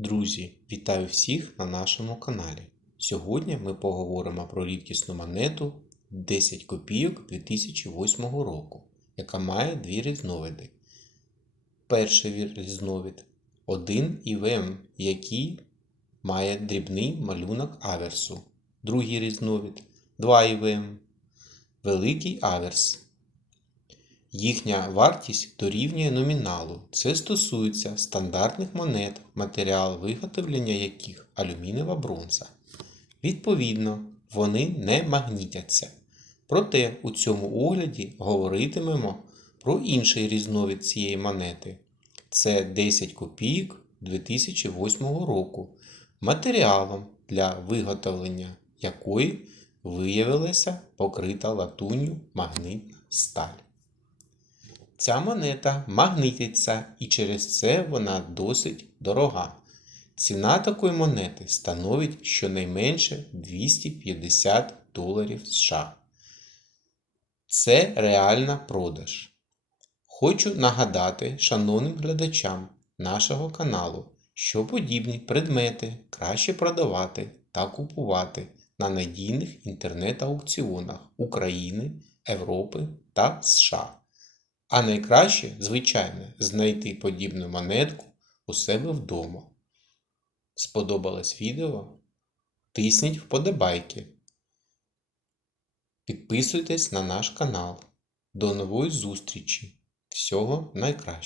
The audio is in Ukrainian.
Друзі, вітаю всіх на нашому каналі. Сьогодні ми поговоримо про рідкісну монету 10 копійок 2008 року, яка має дві різновиди. Перший різновид 1 ІВМ, який має дрібний малюнок аверсу. Другий різновид 2 ІВМ, великий аверс. Їхня вартість дорівнює номіналу. Це стосується стандартних монет, матеріал виготовлення яких алюмінієва бронза. Відповідно, вони не магнітяться. Проте у цьому огляді говоритимемо про інший різновид цієї монети. Це 10 копійок 2008 року, матеріалом для виготовлення якої виявилася покрита латунню магнитна сталь. Ця монета магнититься і через це вона досить дорога. Ціна такої монети становить щонайменше 250 доларів США. Це реальна продаж. Хочу нагадати шановним глядачам нашого каналу, що подібні предмети краще продавати та купувати на надійних інтернет-аукціонах України, Європи та США. А найкраще, звичайно, знайти подібну монетку у себе вдома. Сподобалось відео? Тисніть вподобайки. Підписуйтесь на наш канал. До нової зустрічі. Всього найкращого!